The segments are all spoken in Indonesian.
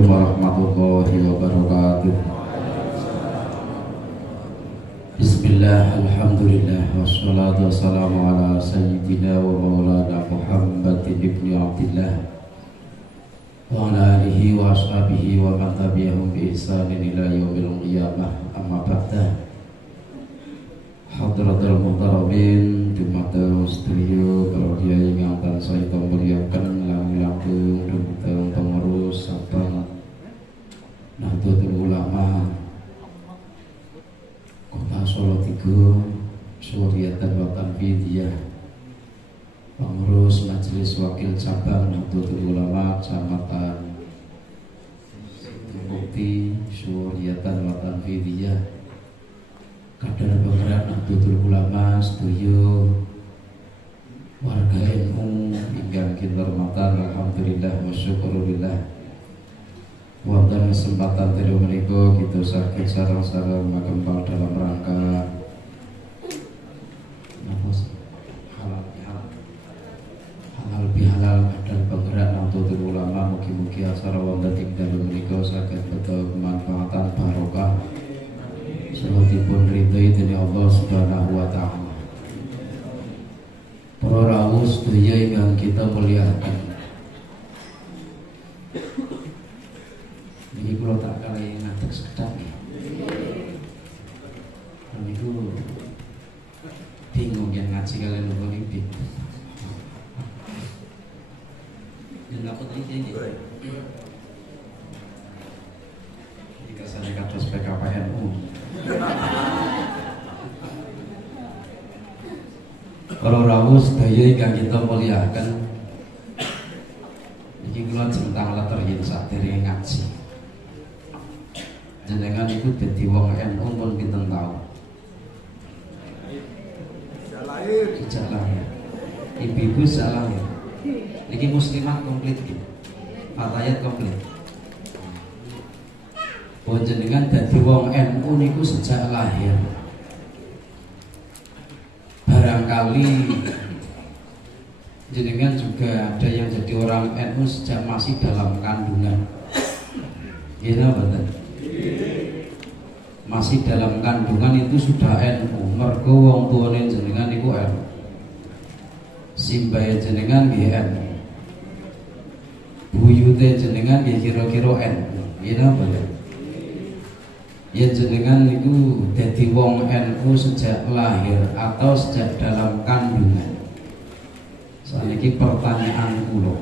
Assalamualaikum warahmatullahi wabarakatuh. Bismillah, alhamdulillah, wassalatu wassalamu ala sayyidina wa maulana Muhammad ibn Abdillah wa ala alihi wa ashabihi wa man tabi'ahum bi ihsanin ila yaumil qiyamah. Amma ba'da. Hadratul muhtaramin dumateng studio Parodia ingkang tansah muliaken langkung dumateng pengurus sahabat Nahdlatul Ulama Kota Solo 3 Suryatan wa Tanfidiyah, pengurus Majelis Wakil Cabang Nahdlatul Ulama Kecamatan Bukti Suryatan wa Tanfidiyah, kader penggerak Nahdlatul Ulama sedoyo warga NU ingkang kita hormatan. Alhamdulillah wa syukurillah, wonten kesempatan tadi menika kita saged sareng-sareng makempal dalam rangka halal bihalal kader penggerak Nahdlatul Ulama. Mugi-mugi acara wonten ing dalem menika saged beto kemanfaatan barokah salawatipun ridhoi dening Allah Subhanahu wa taala. Para rawuh sedaya ingkang kita muliakan, niki kula tak kali ngadeg sekedhap nggih. Niku bingung yen ngaji kalian napa iki. Yen aku iki nggih. Iki kesane kados PKPNU. Kalau rawuh sedaya ingkang kita muliakan, iki kula centang leter yen saderenge ngaji. Jenengan iku dadi wong NU pun pinten taun? Sejak lahir. Ibu-ibu sejak lahir. Iki muslimah komplit iki. Fatayat komplit. Bahwa jenengan dadi wong NU niku sejak lahir. Barangkali jenengan juga ada yang jadi orang NU sejak masih dalam kandungan. Iya betul. Masih dalam kandungan itu sudah NU. Mergo wong tuane jenengan niku NU. Simbahe jenengan nggih NU. Buyute jenengan nggih kira-kira NU. Iya betul. Ya jenengan itu dadi wong NU sejak lahir atau sejak dalam kandungan. Saiki pertanyaan kula,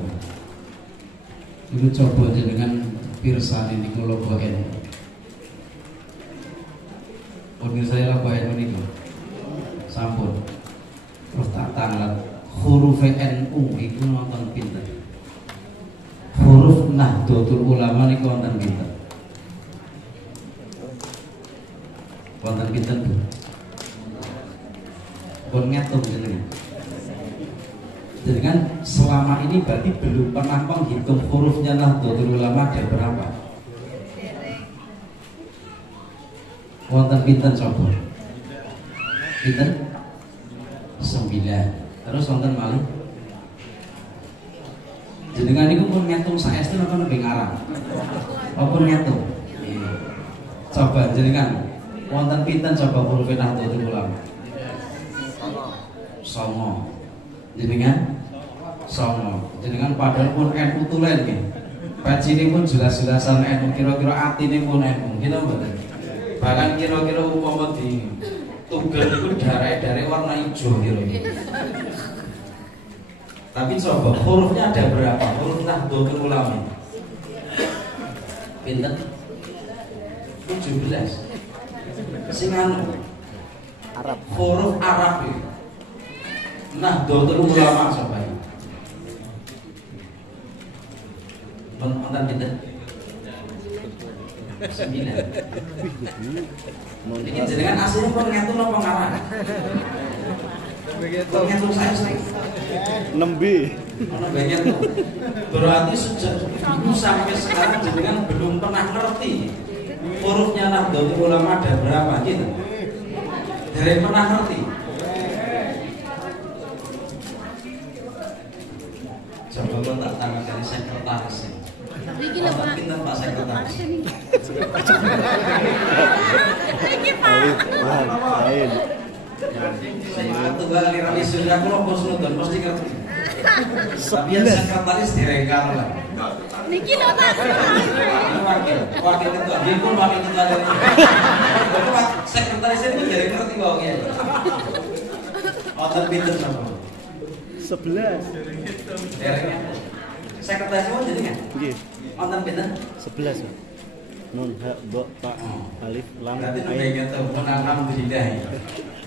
itu coba jenengan pirsani niku logo NU. Pemirsa logo NU niku sampun. Terus tak tanglet huruf NU iku nonton pinten? Huruf Nahdlatul Ulama niku wonten pinten? Wonten pinten Bu? Pun ngitung jenengan. Jenengan selama ini berarti belum pernah menghitung hurufnya Nahdlatul Ulama ada berapa? Wonten pinten coba? Pinten? 9. Terus wonten malih? Jenengan niku pun ngitung saestu napa nembe ngarang? Apa ngitung? Coba jenengan wonten pinten coba huruf Nahdlatul Ulama? Songo. Jenengan songo. Jenengan padahal pun NU tulen nggih. Pecine pun jelas-jelasan NU, kira-kira atine pun NU. Gitu mboten? Bahkan kira-kira umpama di tugel itu darah-darah warna hijau kira-kira. Tapi coba hurufnya ada berapa? Huruf Nahdlatul Ulama. Pinten? 17. Sing anu Arab. Huruf Arab iki. Nahdlatul Ulama coba. Wonten pinten? 9. Iki jenengan asline pun ngatur napa ngarang? Begitu. Ngatur saya sering. 6B. Ono banyak tuh. Berarti sejak dulu sampai sekarang jenengan belum pernah ngerti hurufnya Nahdlatul Ulama ada berapa gitu. Dari pernah ngerti. Coba tak tangan dari sekretaris. Niki lho Pak. Pinten Pak Sekretaris? Niki Pak. Lain. Saya tunggal lira isu aku lho bos nonton mesti ngerti. Tapi yang sekretaris direkam lah. Niki lho Pak. Wakil ketua, dia pun wakil ketua dari. Bapak Pak sekretaris itu jadi ngerti kok ya. Otot pinter sama. 11. Dereknya. Sekretaris itu jadi kan? Nggih. Otot pinter. 11. Nun ha ba ta alif lam Berarti ain. udah gitu, menanam tidak.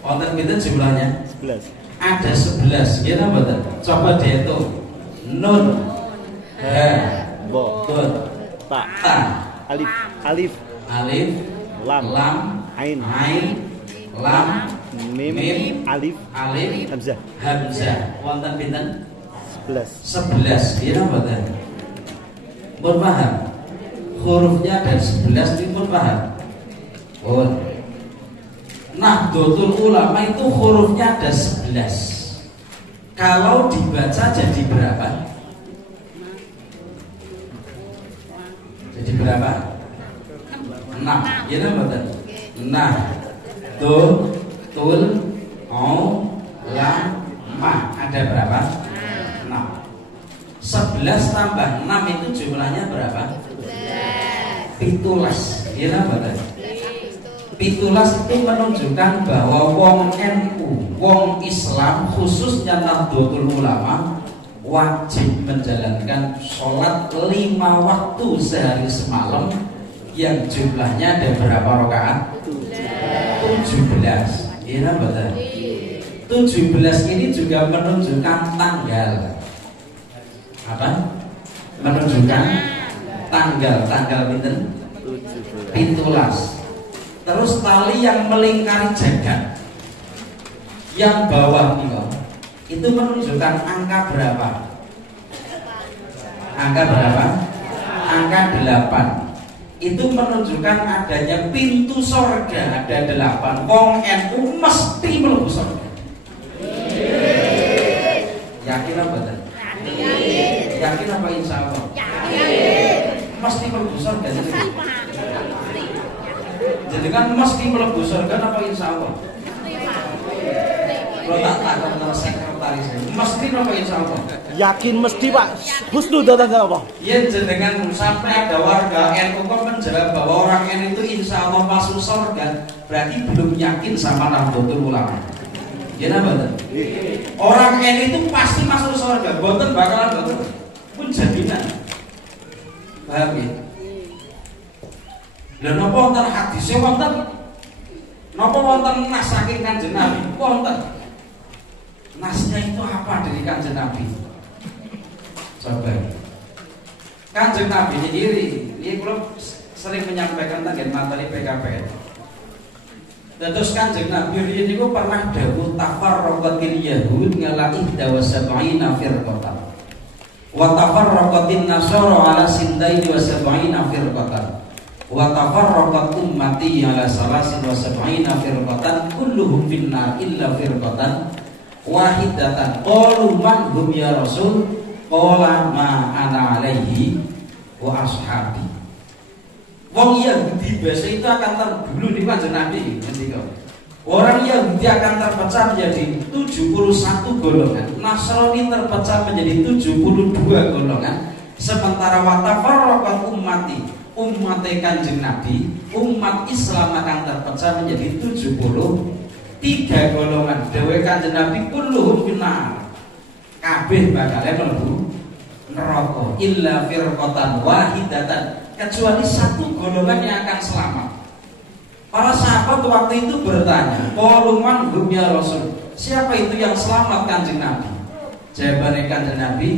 Otot pinter jumlahnya 11. ada 11. Gimana betul? Coba dihitung. Nun, ha, Ba tun, ta ta, alif alif alif, lam lam, ain lam, mim mim, alif alif, hamzah hamzah. Wonten pinten? 11. 11. Gimana betul? Pun paham? Hurufnya ada 11 itu pun paham? Pun. Nahdlatul Ulama itu hurufnya ada 11. Kalau dibaca jadi berapa? Jadi berapa? 6. Gimana betul? Nah, tul, lam, ma. Ada berapa? 6. 11 tambah 6 itu jumlahnya berapa? 17. Gimana betul? 17 itu menunjukkan bahwa wong NU, wong Islam khususnya Nahdlatul Ulama wajib menjalankan sholat 5 waktu sehari semalam yang jumlahnya ada berapa rakaat? 17. Iya betul. 17 ini juga menunjukkan tanggal. Apa? Menunjukkan tanggal pinten? 17. Terus tali yang melingkari jagat yang bawah itu menunjukkan angka berapa? Angka berapa? Angka 8. Itu menunjukkan adanya pintu sorga ada 8. Wong NU mesti mlebu sorga. Yakin apa betul? Yakin apa insya Allah? Yakin. Mesti mlebu sorga. Jadi kan mesti mlebu surga apa insya Allah? Kalau tak takut sama sekretaris mesti apa insya Allah? Yakin mesti Pak. Husnudzon apa? Ya jenengan sampai ada warga NU kok menjawab bahwa orang NU itu insya Allah masuk surga, berarti belum yakin sama Nahdlatul Ulama. Gimana betul? Orang NU itu pasti masuk surga, boten bakalan boten pun jaminan. Paham ya? Lha napa wonten hadise wonten? Napa wonten nas saking Kanjeng Nabi? Wonten. Nasnya itu apa dari Kanjeng Nabi? Coba. Kanjeng Nabi ini kula sering menyampaikan tentang materi PKPN. Terus Kanjeng Nabi ini pernah dawuh tafarraqatil yahud ngala 71 firqatan. Wa tafarraqatin nasara ala 72 firqatan. Wa tafarraqat ummati ala 73 firqatan kulluhum finnar illa firqatan wahidatan qalu man hum ya rasul qala ma ana alaihi wa ashabi. Wong Yahudi biasa itu akan dulu di Kanjeng Nabi ngendika. Orang Yahudi akan terpecah menjadi 71 golongan, Nasrani terpecah menjadi 72 golongan, sementara wa tafarraqat ummati umat Kanjeng Nabi, umat Islam akan terpecah menjadi 73 golongan. Dewe Kanjeng Nabi kulluhum finnar. Kabeh bakal mlebu neraka illa firqatan wahidatan, kecuali satu golongan yang akan selamat. Para sahabat waktu itu bertanya, qalu man hum ya rasul? Siapa itu yang selamat Kanjeng Nabi? Jawaban Kanjeng Nabi,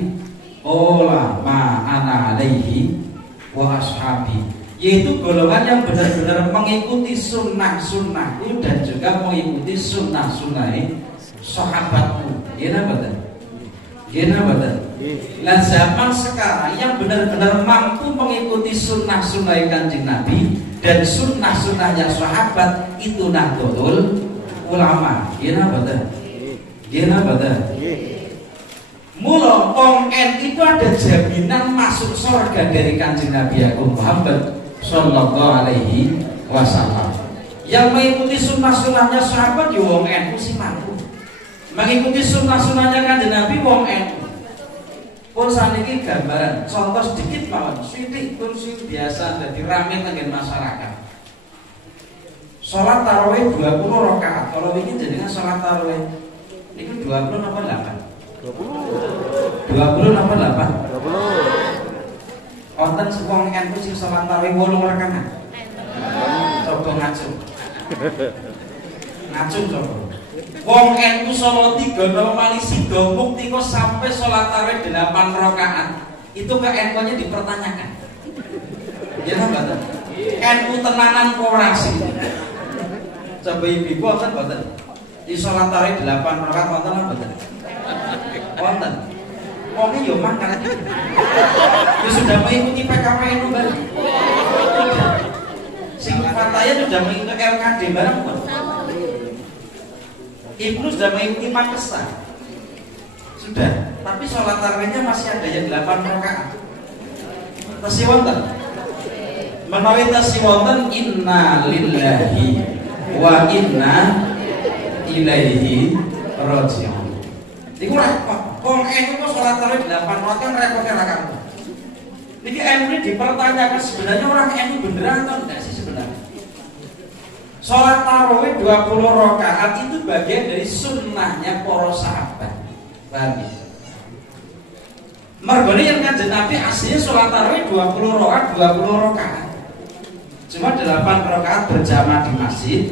qala ma ana alaihi wa ashabi, yaitu golongan yang benar-benar mengikuti sunnah-sunnahku dan juga mengikuti sunnah-sunnah sahabatku. Gimana betul? Gimana betul? Nah zaman sekarang yang benar-benar mampu mengikuti sunnah-sunnah Kanjeng Nabi dan sunnah-sunnahnya sahabat itu Nahdlatul Ulama. Gimana betul? Gimana betul? Mula wong N itu ada jaminan masuk surga dari Kanjeng Nabi Agung Muhammad Sallallahu Alaihi Wasallam. Yang mengikuti sunnah-sunnahnya sahabat ya wong NU sih mampu. Mengikuti sunnah-sunnahnya Kanjeng Nabi wong NU. Pun saniki gambaran contoh sedikit mawon, sithik pun sing biasa dadi rame tenggen masyarakat. Salat tarawih 20 rakaat. Kalau wingi jenengan salat tarawih niku 20 napa 8? 20 napa 8? 20. Wonten wong NU sing salat tarawih 8 rakaat. Coba ngacu. Ngacu coba. Wong NU Solo 3 normali sido bukti kok sampai sholat tarawih 8 rakaat. Itu ke NU-nya dipertanyakan. Ya kan Bapak? NU tenanan korasi. Coba ibu wonten mboten? Di sholat tarawih 8 rakaat wonten apa mboten? Wonten. Wong yo makan. Dia sudah mengikuti PKPNU bareng. Sing Fataya sudah mengikuti LKD bareng pun. Ibnu sudah mengikuti Pakistan. Sudah, tapi sholat tarawihnya masih ada yang 8 rakaat. Tasih wonten. Menawi tasih wonten inna lillahi wa inna ilaihi raji'un. Iku repot. Wong NU kok sholat tarawih 8 rakaat repotnya rakaat. Niki NU dipertanyakan sebenarnya orang NU beneran atau enggak sih sebenarnya? Sholat tarawih 20 rakaat itu bagian dari sunnahnya para sahabat. Paham ya? Mergone yang Kanjeng Nabi aslinya sholat tarawih 20 rakaat. Cuma 8 rakaat berjamaah di masjid,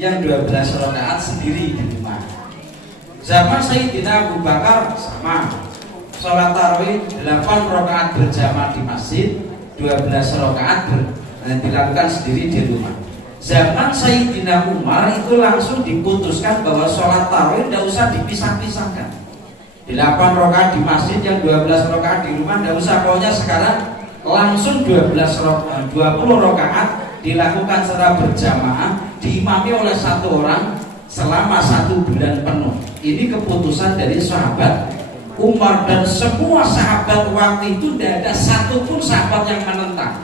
yang 12 rakaat sendiri di rumah. Zaman Sayyidina Abu Bakar sama. Sholat tarawih 8 rakaat berjamaah di masjid, 12 rakaat dilakukan sendiri di rumah. Zaman Sayyidina Umar itu langsung diputuskan bahwa sholat tarawih tidak usah dipisah-pisahkan. 8 rakaat di masjid, yang 12 rakaat di rumah tidak usah. Pokoknya sekarang langsung 20 rakaat dilakukan secara berjamaah, diimami oleh satu orang selama 1 bulan penuh. Ini keputusan dari sahabat Umar, dan semua sahabat waktu itu tidak ada satupun sahabat yang menentang.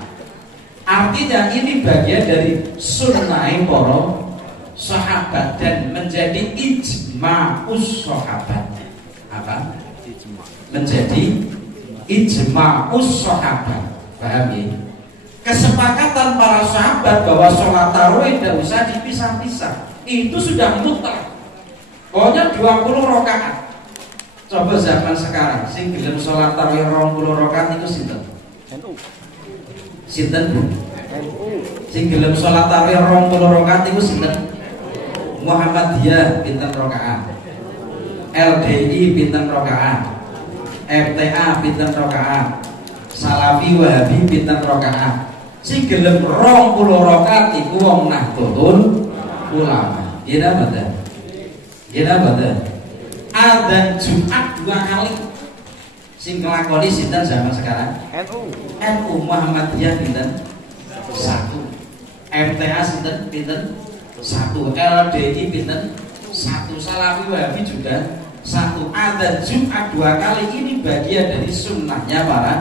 Artinya ini bagian dari sunnah para sahabat dan menjadi ijma'us sahabat. Apa? Menjadi ijma'us sahabat. Paham ya? Kesepakatan para sahabat bahwa sholat tarawih tidak usah dipisah-pisah. Itu sudah mutlak. Pokoknya 20 rakaat. Coba zaman sekarang sing gelem sholat tarawih 20 rakaat itu sinten? Sinten Bu? Sing gelem sholat tarawih 20 rakaat itu sinten? Muhammadiyah pinten rakaat? LDI pinten rakaat? FTA pinten rakaat? Salafi Wahabi pinten rakaat? Sing gelem 20 rakaat iku wong Nahdlatul Ulama. Iya betul. Iya betul. Adzan Jumat 2 kali. Sing nglakoni sinten zaman sekarang? NU Muhammadiyah pinten? 1. MTA sinten pinten? 1. LDI pinten? 1. Salafi Wahabi juga 1. Adzan Jumat 2 kali. Ini bagian dari sunnahnya para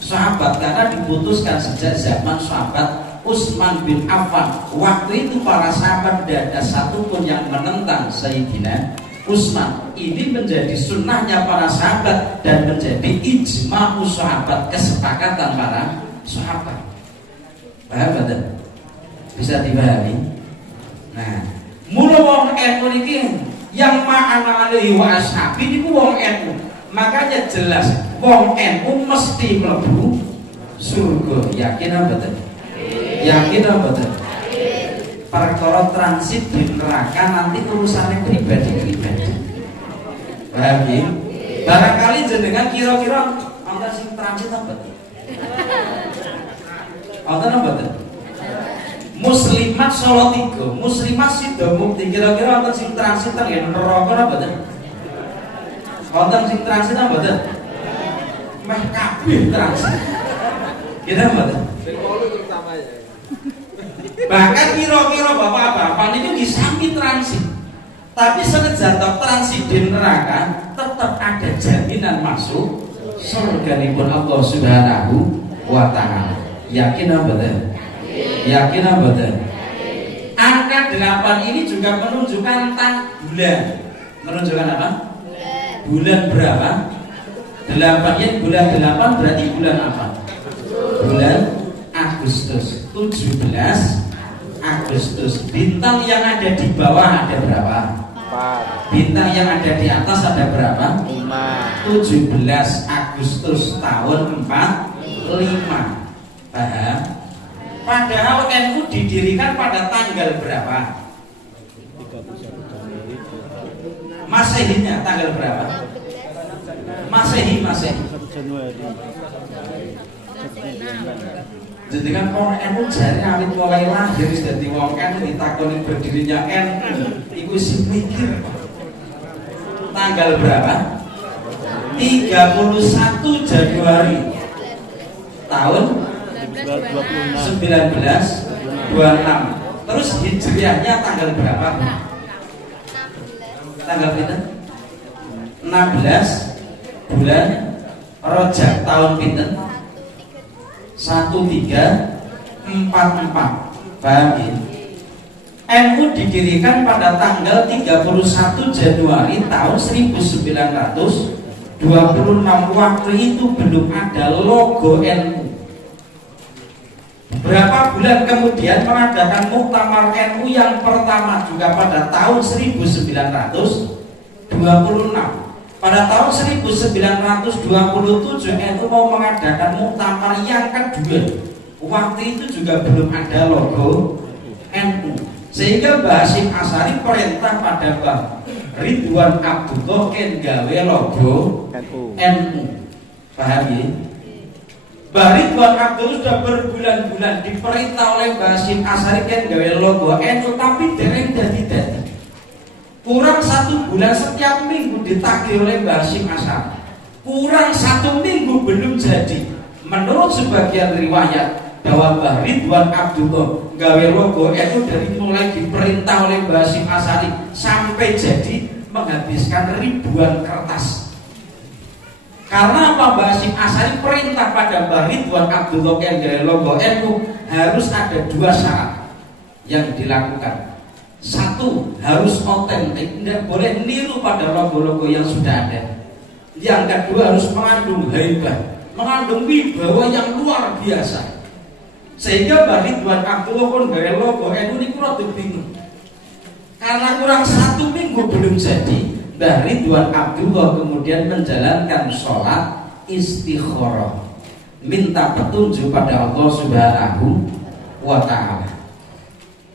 sahabat, karena diputuskan sejak zaman sahabat Utsman bin Affan. Waktu itu para sahabat tidak ada satupun yang menentang Sayyidina Utsman. Ini menjadi sunnahnya para sahabat dan menjadi ijma' sahabat, kesepakatan para sahabat. Paham betul? Bisa dipahami? Nah, mula wong NU iki yang ma'ana alaihi wa ashabi niku wong NU. Makanya jelas wong NU mesti mlebu surga. Yakin apa betul? Yakin apa betul? Perkara transit di neraka nanti urusannya pribadi-pribadi. Paham ya? Barangkali jenengan kira-kira anda sing transit apa betul? Anda apa betul? Muslimat Solo 3, muslimat Sido Mukti, kira-kira anda sing transit nang neraka apa betul? Anda sing transit apa betul? Meh kabeh transit. Kita apa betul? Bahkan kira-kira bapak-bapak itu disambi transit. Tapi senajan transit di neraka tetap ada jaminan jaminan masuk surganipun Allah Subhanahu wa ta'ala. Yakin apa betul? Yakin apa betul? Angka 8 ini juga menunjukkan bulan. Menunjukkan apa? Bulan berapa? 8 ini bulan 8 berarti bulan apa? Bulan Agustus. 17 Agustus. Bintang yang ada di bawah ada berapa? 4. Bintang yang ada di atas ada berapa? 5. 17 Agustus tahun 45. Paham? Padahal NU didirikan pada tanggal berapa? 31 Januari. Masehinya tanggal berapa? Masehi. 1 Januari. Jadi kan orang NU jari awit mulai lahir dadi wong NU ditakoni berdirinya NU iku sing mikir. Tanggal berapa? 31 Januari tahun 1926. Terus hijriahnya tanggal berapa? Tanggal berapa? 16 bulan Rajab tahun pinten? 1344. Paham ya? NU didirikan pada tanggal 31 Januari tahun 1926. Waktu itu belum ada logo NU. Berapa bulan kemudian mengadakan muktamar NU yang pertama juga pada tahun 1926. Pada tahun 1927 NU mau mengadakan muktamar yang kedua. Waktu itu juga belum ada logo NU. Sehingga Mbah Hasyim Asy'ari perintah pada Mbah Ridwan Abdullah ken gawe logo NU. Paham ya? Mbah Ridwan Abdullah sudah berbulan-bulan diperintah oleh Mbah Hasyim Asy'ari ken gawe logo NU tapi dereng dadi-dadi. Kurang 1 bulan setiap minggu ditagih oleh Mbah Hasyim Asy'ari. Kurang 1 minggu belum jadi. Menurut sebagian riwayat bahwa Mbah Ridwan Abdullah gawe logo NU dari mulai diperintah oleh Mbah Hasyim Asy'ari sampai jadi menghabiskan ribuan kertas. Karena apa? Mbah Hasyim Asy'ari perintah pada Mbah Ridwan Abdullah yang gawe logo NU harus ada 2 syarat yang dilakukan. 1, harus otentik, tidak boleh niru pada logo-logo yang sudah ada. Yang kedua harus mengandung haibah, mengandung wibawa yang luar biasa. Sehingga Mbah Ridwan Abdullah pun gawe logo NU ini kurang bingung. Karena kurang 1 minggu belum jadi, Mbah Ridwan Abdullah kemudian menjalankan sholat istikharah, minta petunjuk pada Allah Subhanahu wa ta'ala.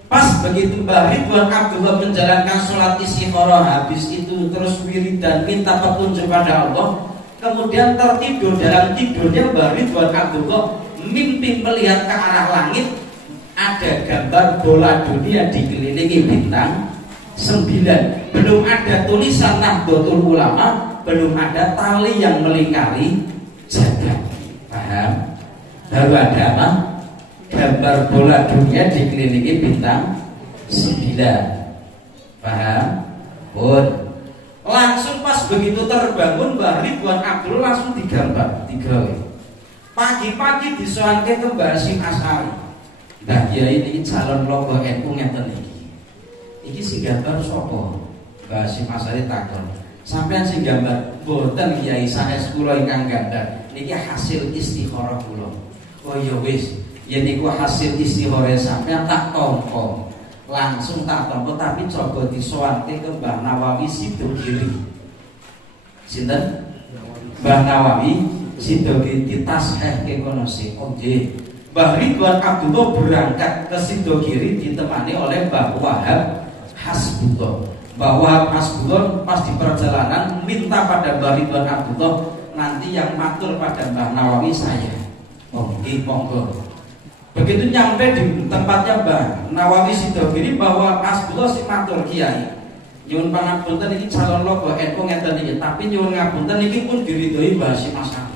Pas begitu Mbah Ridwan Abdullah menjalankan sholat istikharah, habis itu terus wiridan minta petunjuk pada Allah, kemudian tertidur. Dalam tidurnya Mbah Ridwan Abdullah mimpi melihat ke arah langit, ada gambar bola dunia dikelilingi bintang 9. Belum ada tulisan Nahdlatul Ulama, belum ada tali yang melingkari jagat. Paham? Baru ada apa? Gambar bola dunia dikelilingi bintang 9. Paham? Pun langsung pas begitu terbangun Mbah Ridwan Abdullah langsung digambar. Pagi-pagi disoalke ke Mbah Hasyim Asy'ari. Mbah Kiai ini calon logo NU ngeten iki. Iki sing gambar sapa? Mbah Hasyim Asy'ari takon. Sampeyan sing gambar mboten Kiai, sanes kula ingkang gambar. Niki hasil istikharah kula. Oh ya wis, yen niku hasil istikharah sampeyan tak tampa. Langsung tak tampa tapi coba disoalke ke Mbah Nawawi Sidogiri. Sinten? Mbah Nawawi Sidogiri ditashehke kono sing. Oh nggih. Mbah Ridwan Abdullah berangkat ke Sidogiri ditemani oleh Mbah Wahab Hasbullah. Mbah Wahab Hasbullah pas di perjalanan minta pada Mbah Ridwan Abdullah, nanti yang matur pada Mbah Nawawi saya. Oh nggih, monggo. Begitu nyampe di tempatnya Mbah Nawawi Sidogiri, bahwa Hasbullah si matur Kiai. Nyuwun pangapunten iki calon logo NU ngeten iki, tapi nyuwun ngapunten iki pun diridhoi Mbah Hasyim Asy'ari.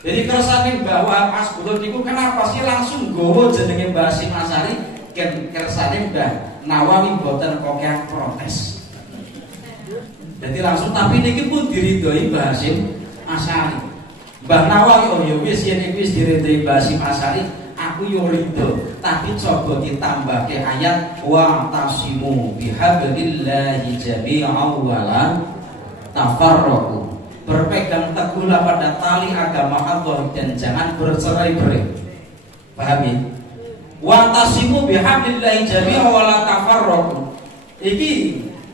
Jadi kersane Mbah Wahab Hasbullah niku kenapa sih langsung nggawa jenenge Mbah Hasyim Asy'ari, kersane Mbah Nawawi boten kok protes. Jadi langsung tapi niki pun diridhoi Mbah Hasyim Asy'ari. Mbah Nawawi yo wis yen wis diridhoi Mbah Hasyim Asy'ari, aku yo ridho. Tapi coba ditambahke ayat wa tasimu bihablillahi jami'an wa la tafarraqu. Berpegang teguhlah pada tali agama Allah dan jangan bercerai-berai. Paham ya? Wa tasimu bihablillahi jami'an wa la tafarraqu. Iki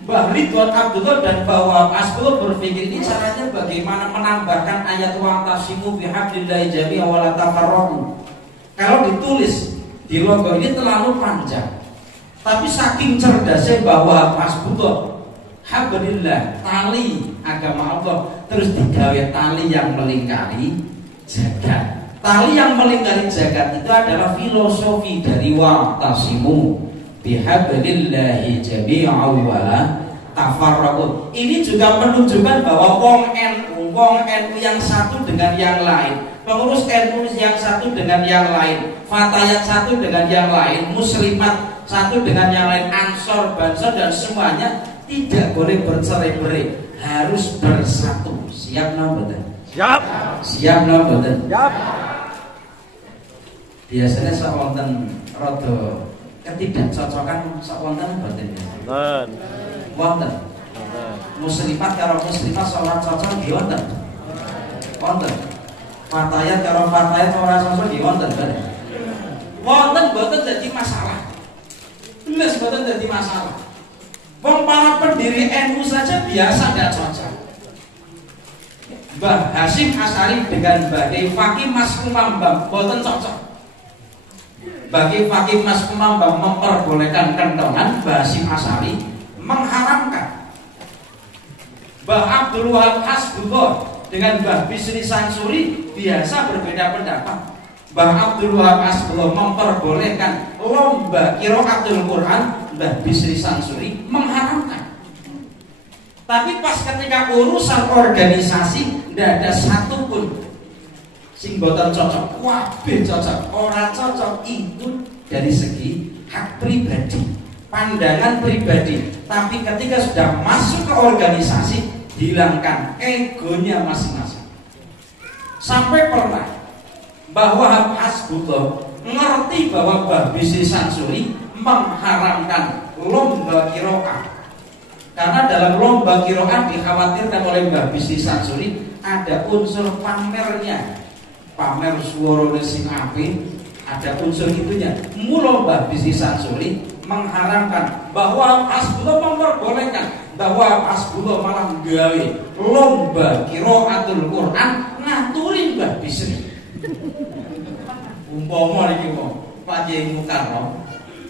Mbah Ridwan Abdullah dan Mbah Wahab Asbullah berpikir ini caranya bagaimana menambahkan ayat wa tasimu bihablillahi jami'an wa la tafarraqu. Kalau ditulis di logo ini terlalu panjang. Tapi saking cerdasnya Mbah Wahab Asbullah, hablillah, tali agama Allah, terus digawe tali yang melingkari jagat. Tali yang melingkari jagat itu adalah filosofi dari wa tasimu bihablillahi jami'an wa la tafarraqu. Ini juga menunjukkan bahwa wong NU yang satu dengan yang lain, pengurus NU yang satu dengan yang lain, fatayat satu dengan yang lain, muslimat satu dengan yang lain, ansor, bansor dan semuanya tidak boleh bercerai-berai, harus bersatu. Siap nggak? Siap. Siap nggak? Siap. Biasanya sewonten rada ketidakcocokan sewonten mboten. Wonten. Wonten. Muslimat karo muslimat salat cocok nggih wonten. Wonten. Fatayat karo fatayat ora cocok nggih wonten. Wonten mboten dadi masalah. Belas mboten dadi masalah. Wong para pendiri NU saja biasa tidak cocok. Mbah Hasyim Asy'ari dengan Mbah Fakih Mas Kumambang mboten cocok. Bagi Fakih Mas Kumambang memperbolehkan kentongan, Mbah Hasyim Asy'ari mengharamkan. Mbah Abdul Wahab Hasbullah dengan Mbah Bisri Sansuri biasa berbeda pendapat. Mbah Abdul Wahab Hasbullah memperbolehkan lomba qiraatul Quran, Mbah Bisri Sansuri mengharamkan. Tapi pas ketika urusan organisasi tidak ada satupun sing boten cocok, kabeh cocok. Ora cocok itu dari segi hak pribadi, pandangan pribadi. Tapi ketika sudah masuk ke organisasi, hilangkan egonya masing-masing. Sampai pernah Mbah Wahab Hasbullah ngerti bahwa Mbah Bisri Sansuri mengharamkan lomba qiraah. Karena dalam lomba qiraah dikhawatirkan oleh Mbah Bisri Sansuri ada unsur pamernya. Pamer suarane sing apik, ada unsur itunya. Mula Mbah Bisri Sansuri mengharamkan, bahwa Hasbullah memperbolehkan, bahwa Hasbullah malah gawe lomba qiraatul Quran ngaturin Mbah Bisri. Umpama iki wong Pak Kiai Mukarram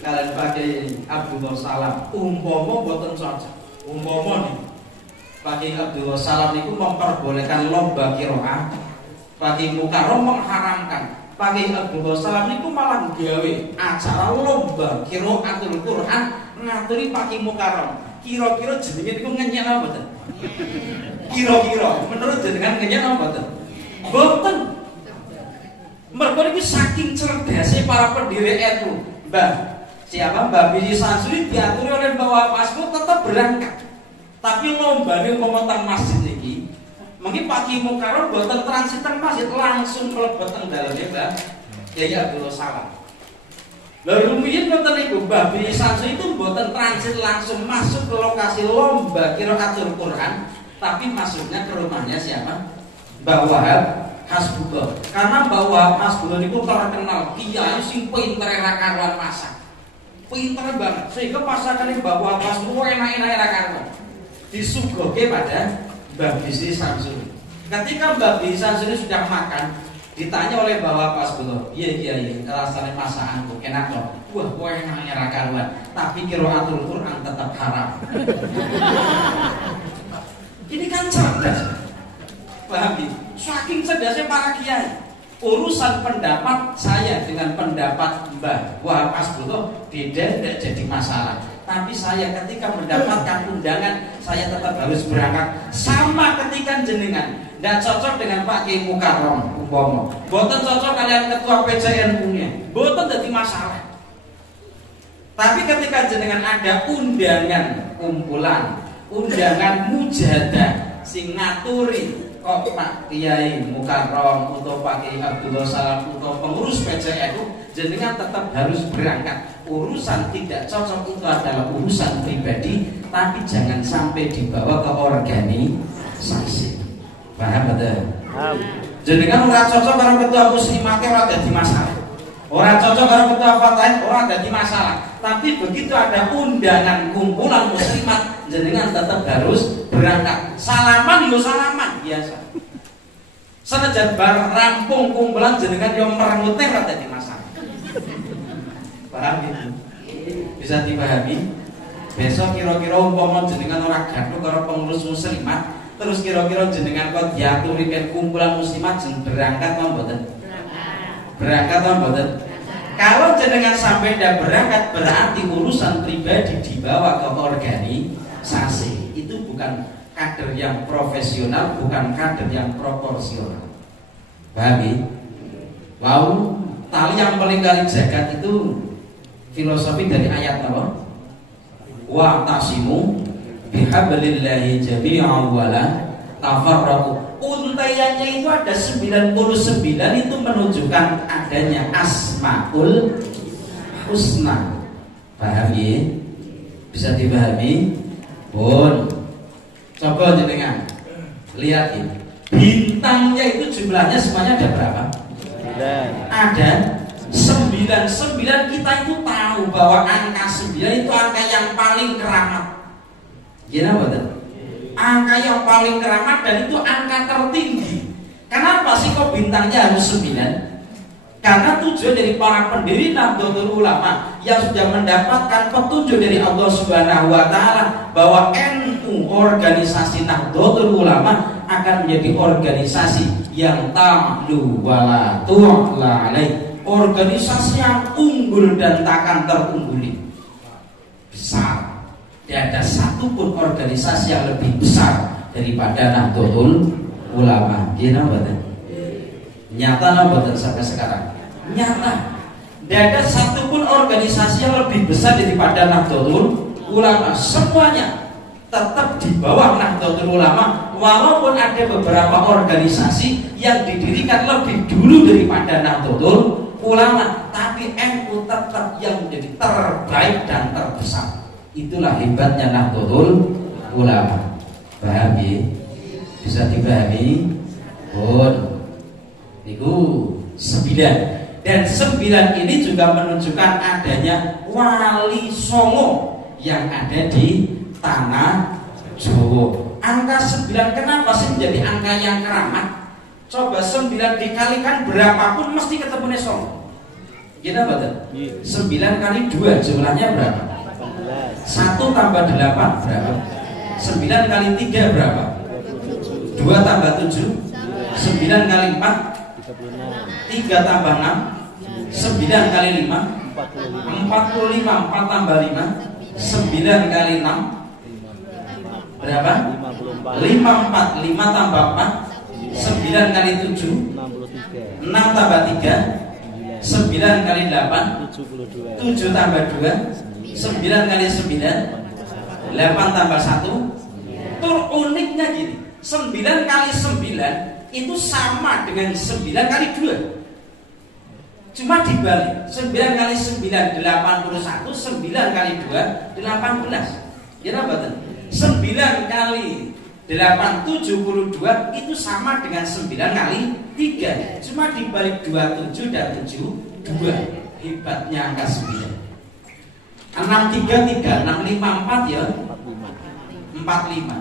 kalian Pak Kiai Abdullah Salam umpama boten cocok. Umpama nih Pak Kiai Abdullah Salam itu memperbolehkan lomba qiraah, Pak Kiai Mukarram mengharamkan. Pak Kiai Abdullah Salam itu malah gawe acara lomba qiraatul Quran ngaturi Pak Kiai Mukarram. Kira-kira jenenge niku ngenyek apa mboten? Kira-kira menurut jenengan ngenyek apa mboten? Mboten. Mereka ini saking cerdasnya para pendiri NU. Mbah Bisri Sansuri diatur oleh Mbah Wahab Asbullah tetap berangkat. Tapi lomba ini ngomong masjid ini, mungkin Pak Kiai Mukarram buatan transit masjid langsung mlebet teng daleme Mbah Kiai Abdullah Salam. Lalu rumiyin ngoten niku Mbah Bisri Sansuri itu buatan transit langsung masuk ke lokasi lomba qiraatul Quran, tapi masuknya ke rumahnya siapa? Mbah Wahab Hasbullah. Karena Mbah Wahab Hasbullah itu terkenal kiai sing pinter ra karuan masak. Pinter banget. Sehingga masakan Mbah Wahab Hasbullah enak-enak ra karuan. Disuguhke pada Mbah Bisri Sansuri. Ketika Mbah Bisri Sansuri sudah makan, ditanya oleh Mbah Wahab Hasbullah, "Iya kiai, rasane masakanku enak kok." "Wah, kok enaknya ra karuan, tapi qiraatul Quran tetap haram." Ini kan cerdas. Paham ya? Saking cerdasnya para kiai. Urusan pendapat saya dengan pendapat Mbah Wahab Hasbullah beda, tidak jadi masalah. Tapi saya ketika mendapatkan undangan, saya tetap harus berangkat. Sama ketika jenengan tidak cocok dengan Pak Kiai Mukarram umpama, boten cocok kalian ketua PJNU-nya, boten jadi masalah. Tapi ketika jenengan ada undangan kumpulan, undangan mujahadah sing ngaturi kok Pak Kiai Mukarrom atau Pak Kiai Abdullah Salam atau pengurus PCNU jenengan tetap harus berangkat. Urusan tidak cocok itu adalah urusan pribadi, tapi jangan sampai dibawa ke organisasi. Paham betul? Jenengan ora cocok karo ketua muslimat ora dadi masalah. Ora cocok karo ketua fatah ora dadi masalah. Tapi begitu ada undangan kumpulan muslimat, jenengan tetap harus berangkat. Salaman yo salaman biasa. Senajan bar rampung kumpulan jenengan yo merengute ora dadi masalah. Paham gitu? Bisa dipahami? Besok kira-kira umpama jenengan ora gaduh karo pengurus muslimat, terus kira-kira jenengan kok diaturi kan kumpulan muslimat jeneng berangkat apa mboten? Berangkat apa mboten? Kalau jenengan sampai tidak berangkat berarti urusan pribadi dibawa ke organisasi. Itu bukan kader yang profesional, bukan kader yang proporsional. Paham ya? Lalu tali yang paling kali jagat itu filosofi dari ayat apa? Wa tasimu bihablillahi jami'an wa la tafarraqu. Untaiannya itu ada 99 itu menunjukkan adanya Asmaul Husna. Paham ya? Bisa dipahami? Pun coba jenengan lihat ini. Bintangnya itu jumlahnya semuanya ada berapa? Ada 99. Kita itu tahu bahwa angka 9 itu angka yang paling keramat. Gimana betul? Angka yang paling keramat dan itu angka tertinggi. Kenapa sih kok bintangnya harus 9? Karena tujuan dari para pendiri Nahdlatul Ulama yang sudah mendapatkan petunjuk dari Allah Subhanahu wa taala bahwa NU organisasi Nahdlatul Ulama akan menjadi organisasi yang ta'lu wala tu'la alaih. Organisasi yang unggul dan takkan terungguli. Besar. Tidak ada satupun organisasi yang lebih besar daripada Nahdlatul Ulama. Gimana betul? Nyata betul sampai sekarang. Nyata. Tidak ada satupun organisasi yang lebih besar daripada Nahdlatul Ulama. Semuanya tetap di bawah Nahdlatul Ulama, walaupun ada beberapa organisasi yang didirikan lebih dulu daripada Nahdlatul Ulama, tapi NU tetap yang menjadi terbaik dan terbesar. Itulah hebatnya Nahdlatul Ulama. Paham ya? Bisa dipahami? Pun itu 9. Dan 9 ini juga menunjukkan adanya Wali Songo yang ada di tanah Jawa. Angka 9 kenapa sih menjadi angka yang keramat? Coba 9 dikalikan berapapun mesti ketemunya Songo. Gimana betul? 9 kali 2 jumlahnya berapa? 1 tambah 8 berapa? 9 kali 3 berapa? 2 tambah 7 9 kali 4 3 tambah 6 9 kali 5 45 4 tambah 5 9 kali 6 berapa? 54 5 tambah 4 9 kali 7 6 tambah 3 9 kali 8 7 tambah 2 9 kali 9 8 tambah 1. Tur uniknya gini, 9 kali 9 itu sama dengan 9 kali 2. Cuma dibalik, 9 kali 9 81, 9 kali 2 18. Kira betul? 9 kali 8 72 itu sama dengan 9 kali 3. Cuma dibalik 27 dan 7 2. Hebatnya angka 9. 6 3 3 6 5 4 ya 45.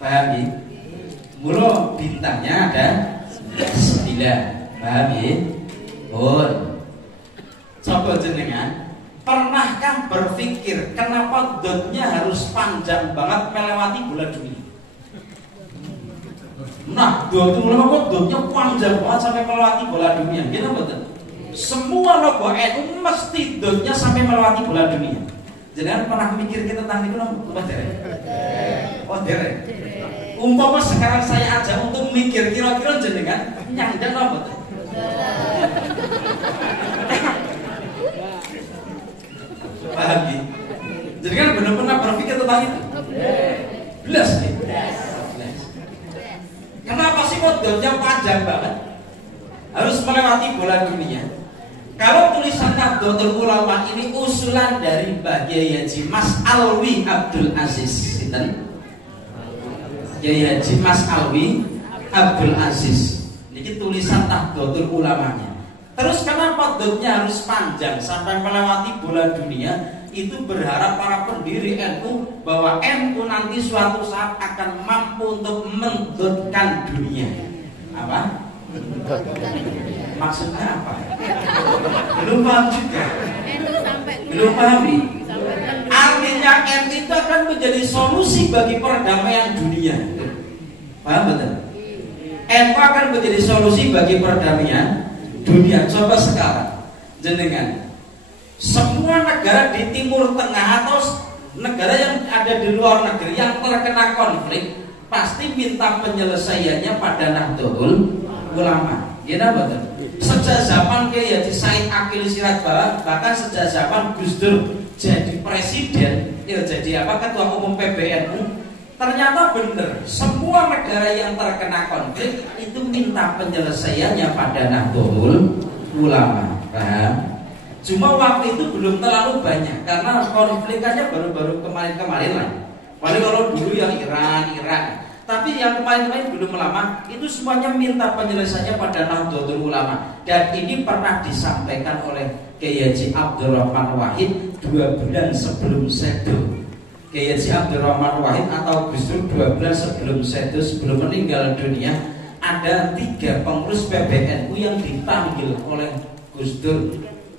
Paham ya? Mula bintangnya ada 9. Paham ya? Oh. Coba jenengan, pernahkah berpikir kenapa dotnya harus panjang banget melewati bulan Juni? Nah, dotnya panjang banget sampai melewati bulan dunia. Gitu betul. Semua logo NU mesti dotnya sampai melewati bulan dunia. Jangan pernah mikir kita tentang itu loh, oh derek. Umpama sekarang saya aja untuk mikir kira-kira jenengan nyangdan apa betul? Paham ya? Jenengan benar-benar berpikir tentang itu. Belas nih. Kenapa sih modalnya panjang banget? Harus melewati bola dunia. Kalau tulisan Nahdlatul Ulama ini usulan dari Mbah Kiai Haji Mas Alwi Abdul Aziz. Kiai Haji Mas Alwi Abdul Aziz. Ini tulisan Nahdlatul Ulamanya. Terus kenapa dotnya harus panjang sampai melewati bola dunia? Itu berharap para pendiri NU bahwa NU nanti suatu saat akan mampu untuk mendotkan dunia. Apa? Maksudnya apa? Belum paham juga. Belum pahami. Artinya NU itu akan menjadi solusi bagi perdamaian dunia. Paham betul? NU akan menjadi solusi bagi perdamaian dunia. Coba sekarang jenengan semua negara di Timur Tengah atau negara yang ada di luar negeri yang terkena konflik pasti minta penyelesaiannya pada Nahdlatul Ulama. Gimana betul? Sejak zaman Kiai Haji Said Akil Siraj bahkan sejak zaman Gus Dur jadi presiden, ya jadi apa ketua umum PBNU, ternyata benar semua negara yang terkena konflik itu minta penyelesaiannya pada Nahdlatul Ulama. Paham? Cuma waktu itu belum terlalu banyak karena konflikannya baru-baru kemarin-kemarin lah. Paling kalau dulu yang Iran. Tapi yang kemarin-kemarin belum lama itu semuanya minta penyelesaiannya pada Nahdlatul Ulama. Dan ini pernah disampaikan oleh Kiai Haji Abdurrahman Wahid 2 bulan sebelum sedo. Kiai Haji Abdurrahman Wahid atau Gus Dur 2 bulan sebelum sedo, sebelum meninggal dunia, ada 3 pengurus PBNU yang dipanggil oleh Gus Dur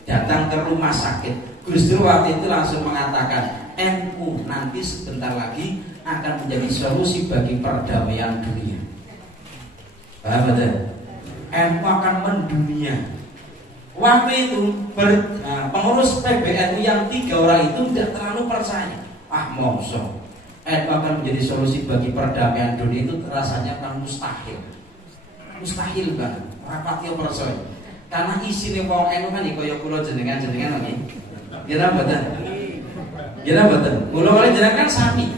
datang ke rumah sakit. Gus Dur waktu itu langsung mengatakan NU nanti sebentar lagi akan menjadi solusi bagi perdamaian dunia. Paham betul? NU akan mendunia. Waktu itu pengurus PBNU yang 3 orang itu tidak terlalu percaya. Mosok NU akan menjadi solusi bagi perdamaian dunia itu rasanya kan mustahil. Mustahil banget. Rapatnya percaya. Karena isinya wong NU kan kaya kula jenengan lagi. Kira mboten? Kira mboten? Kula oleh jenengan kan sami.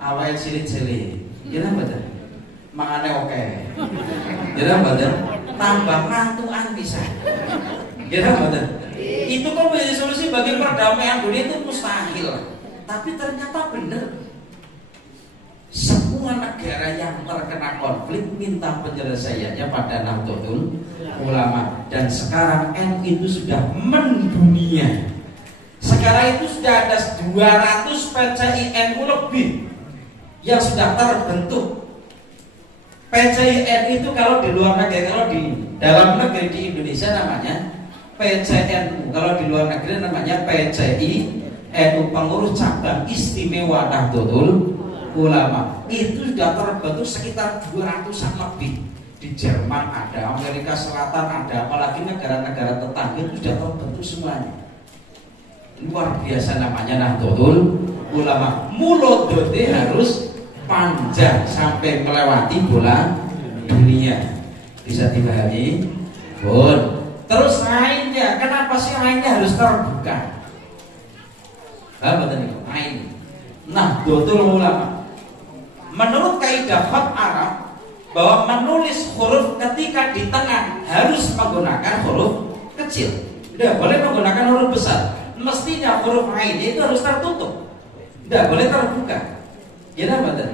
Awake cilik-cilik. Kira mboten? Mangane oke. Kira mboten? Tambah mantuan bisa. Kira mboten? Itu kok menjadi solusi bagi perdamaian dunia itu mustahil. Tapi ternyata benar. Semua negara yang terkena konflik minta penyelesaiannya pada Nahdlatul Ulama. Dan sekarang NU itu sudah mendunia. Sekarang itu sudah ada 200 PCI NU lebih yang sudah terbentuk. PCI NU itu kalau di luar negeri, kalau di dalam negeri di Indonesia namanya PCNU, kalau di luar negeri namanya PCI NU, pengurus cabang istimewa Nahdlatul Ulama. Itu sudah terbentuk sekitar 200-an lebih. Di Jerman ada, Amerika Selatan ada, apalagi negara-negara tetangga itu sudah terbentuk semuanya. Luar biasa namanya Nahdlatul Ulama. Mulodote harus panjang sampai melewati bola dunia. Bisa dipahami? Bon. Terus ainnya, kenapa sih ainnya harus terbuka? Apa tadi? Ain. Nahdlatul Ulama. Menurut kaidah khat Arab bahwa menulis huruf ketika di tengah harus menggunakan huruf kecil, tidak boleh menggunakan huruf besar. Mestinya huruf ain itu harus tertutup, tidak boleh terbuka. Gimana betul?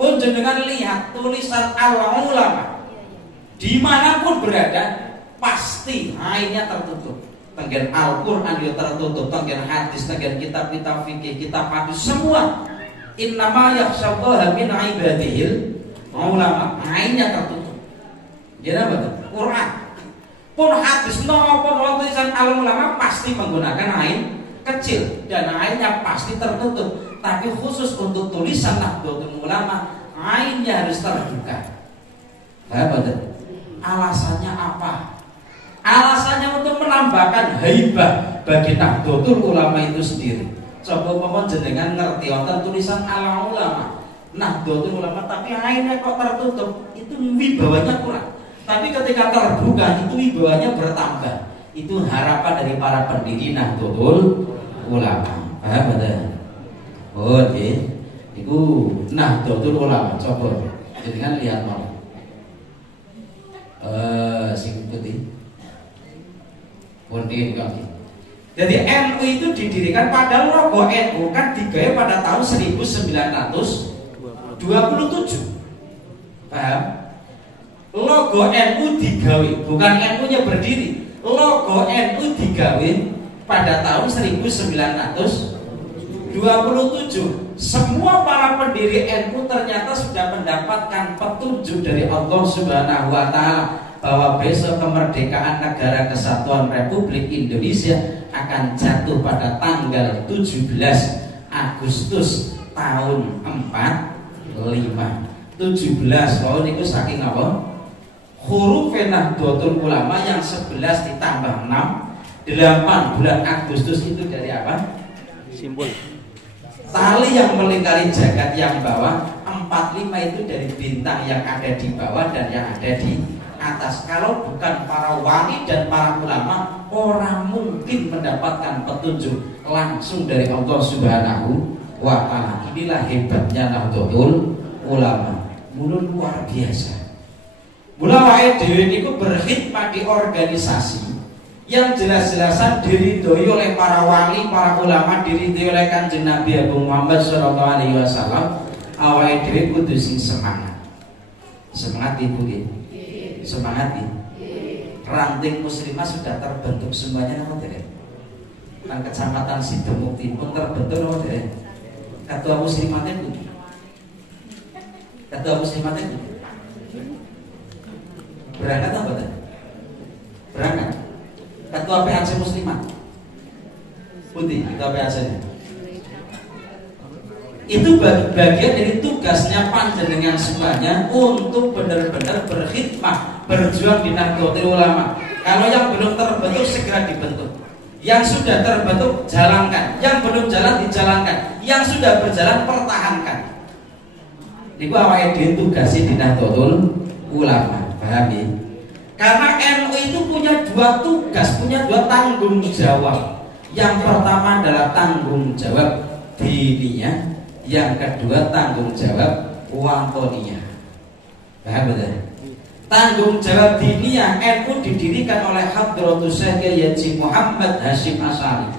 Pun jenengan lihat tulisan al-ulama dimanapun berada pasti ainnya tertutup. Tenggen Al-Quran dia tertutup, tenggen hadis, tenggen kitab-kitab fikih, kitab hadis semua. Innama yakhsyallaha min ibadihil ulama, ainnya tertutup. Jadi apa tuh? Quran pun hadis maupun tulisan al-ulama pasti menggunakan ain kecil dan ainnya pasti tertutup. Tapi khusus untuk tulisan Nahdlatul Ulama ainnya harus terbuka. Apa tuh? Alasannya apa? Alasannya untuk menambahkan haibah bagi Nahdlatul Ulama itu sendiri. Coba mohon jenengan ngerti wonten tulisan al-ulama Nahdlatul Ulama tapi ainnya kok tertutup, itu wibawanya kurang. Tapi ketika terbuka itu wibawanya bertambah. Itu harapan dari para pendiri Nahdlatul Ulama. Paham betul? Oh, Iku Nahdlatul Ulama, coba jenengan lihat mau. Sing putih. Putih kali. Jadi NU itu didirikan padahal logo NU kan digawe pada tahun 1927. Paham? Logo NU digawe, bukan NU-nya berdiri. Logo NU digawe pada tahun 1927. Semua para pendiri NU ternyata sudah mendapatkan petunjuk dari Allah Subhanahu wa taala bahwa besok kemerdekaan Negara Kesatuan Republik Indonesia akan jatuh pada tanggal 17 Agustus tahun 45. 17 tahun itu saking apa? Huruf Nahdlatul Ulama yang 11 ditambah 6, 8 bulan Agustus itu dari apa? Simbol. Tali yang melingkari jagat yang bawah. 45 itu dari bintang yang ada di bawah dan yang ada di atas. Kalau bukan para wali dan para ulama, orang mungkin mendapatkan petunjuk langsung dari Allah Subhanahu wa ta'ala. Inilah hebatnya Nahdlatul Ulama. Mulun luar biasa. Mula wae dhewe niku berkhidmat di organisasi yang jelas-jelasan diridhoi oleh para wali, para ulama, diridhoi oleh Kanjeng Nabi Agung Muhammad sallallahu alaihi wasallam. Awake dhewe kudu sing semangat. Semangat Ibu nggih. Semangat nggih. Ranting muslimah sudah terbentuk semuanya apa tidak? Nang Kecamatan Sidomukti pun terbentuk apa tidak? Ketua muslimatnya Bu. Ketua muslimatnya Bu. Berangkat apa tidak? Berangkat. Ketua PAC Muslimat putih, ketua PAC itu bagian dari tugasnya panjenengan semuanya untuk benar-benar berkhidmah, berjuang di Nahdlatul Ulama. Kalau yang belum terbentuk segera dibentuk, yang sudah terbentuk jalankan, yang belum jalan dijalankan, yang sudah berjalan pertahankan. Niku awake dhewe tugasnya di Nahdlatul Ulama, paham ya? Karena NU itu punya dua tugas, punya dua tanggung jawab. Yang pertama adalah tanggung jawab diniyah, yang kedua tanggung jawab watoniyah. Paham betul? Tanggung jawab diniyah NU didirikan oleh Hadratus Syekh Haji Muhammad Hasyim Asy'ari,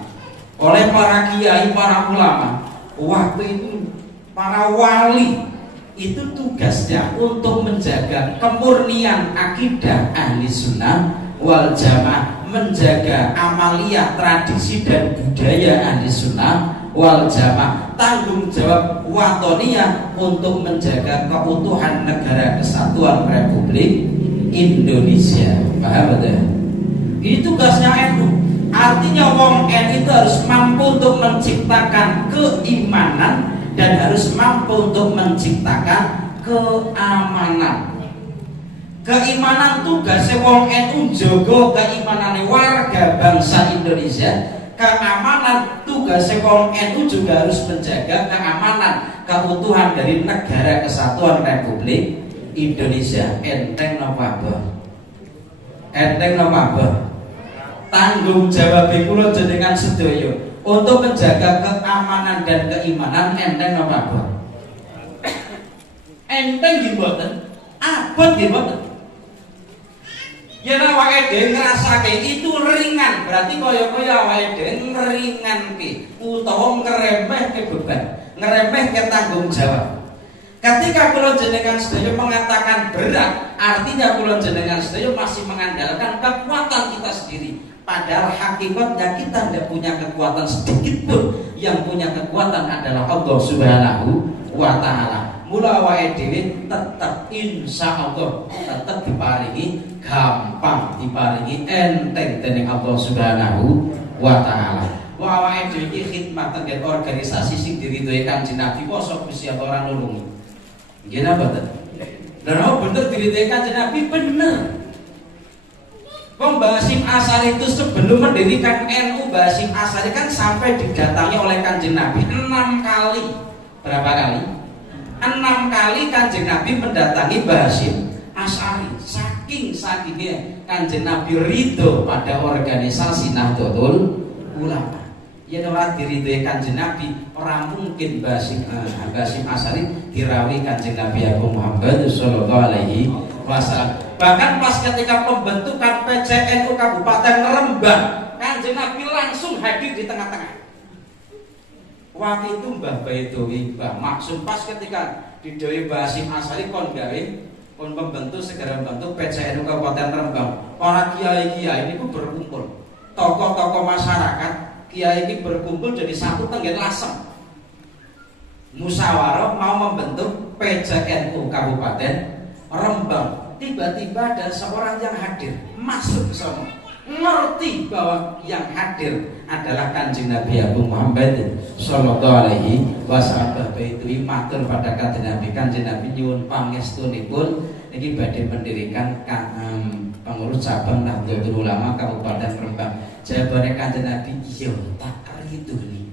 oleh para kiai, para ulama. Waktu itu para wali itu tugasnya untuk menjaga kemurnian akidah ahli sunnah wal jamaah, menjaga amalia, tradisi dan budaya ahli sunnah wal jamaah. Tanggung jawab watoniyah untuk menjaga keutuhan Negara Kesatuan Republik Indonesia. Paham betul? Ini tugasnya NU. Artinya wong NU itu harus mampu untuk menciptakan keimanan dan harus mampu untuk menciptakan keamanan. Keimanan tugasnya wong NU jogo keimanan warga bangsa Indonesia. Keamanan tugasnya wong NU juga harus menjaga keamanan, keutuhan dari Negara Kesatuan Republik Indonesia. Enteng napa abah? Enteng napa abah? Tanggung jawab kula jenengan sedaya untuk menjaga keamanan dan keimanan. Enteng napa abah? Enteng nggih mboten? Abot nggih mboten? Yen awake dhewe ngrasake itu ringan, berarti kaya-kaya awake dhewe ngringanke utawa ngremehke beban, ngremehke tanggung jawab. Ketika kula jenengan sedaya mengatakan berat, artinya kula jenengan sedaya masih mengandalkan kekuatan kita sendiri. Padahal hakikatnya kita tidak punya kekuatan sedikit pun. Yang punya kekuatan adalah Allah Subhanahu wa ta'ala. Mula awake dhewe tetap insyaallah tetap diparingi gampang, diparingi enteng dening Allah Subhanahu wa ta'ala. Wa awake dhewe iki khidmat tenggen organisasi sing diridhoi Kanjeng Nabi poso Gusti Allah ora nulungi. Nggih napa boten? Lha bener diridhoi Kanjeng Nabi bener. Wong Mbah Hasyim Asy'ari itu sebelum mendirikan NU, Mbah Hasyim Asy'ari kan sampai didatangi oleh Kanjeng Nabi 6 kali. Berapa kali? 6 kali Kanjeng Nabi mendatangi Mbah Hasyim Asy'ari. Sakingnya Kanjeng Nabi ridho pada organisasi Nahdlatul Ulama. yen ora diridhoi Kanjeng Nabi, ora mungkin Basim Asy'ari dirawi Kanjeng Nabi Agung Muhammad sallallahu alaihi wasallam. Bahkan pas ketika pembentukan PCNU Kabupaten Rembang, Kanjeng Nabi langsung hadir di tengah-tengah. Waktu itu Mbah Baidowi, Mbah Maksum pas ketika di Dewi Basim Asy'ari kon membentuk segera membentuk PCNU Kabupaten Rembang. Para kiai-kiai ini berkumpul, tokoh-tokoh masyarakat, kiai ini berkumpul jadi satu tenggen lasem. Musyawarah mau membentuk PCNU Kabupaten Rembang. Tiba-tiba ada seorang yang hadir masuk ke sana, ngerti bahwa yang hadir adalah Kanjeng Nabi Agung Muhammad sallallahu alaihi wasallam. Itu matur pada Kanjeng Nabi. Kanjeng Nabi nyuwun pangestunipun niki badhe mendirikan pengurus cabang Nahdlatul Ulama Kabupaten Rembang. Jawabane Kanjeng Nabi, iya tak ridhoni.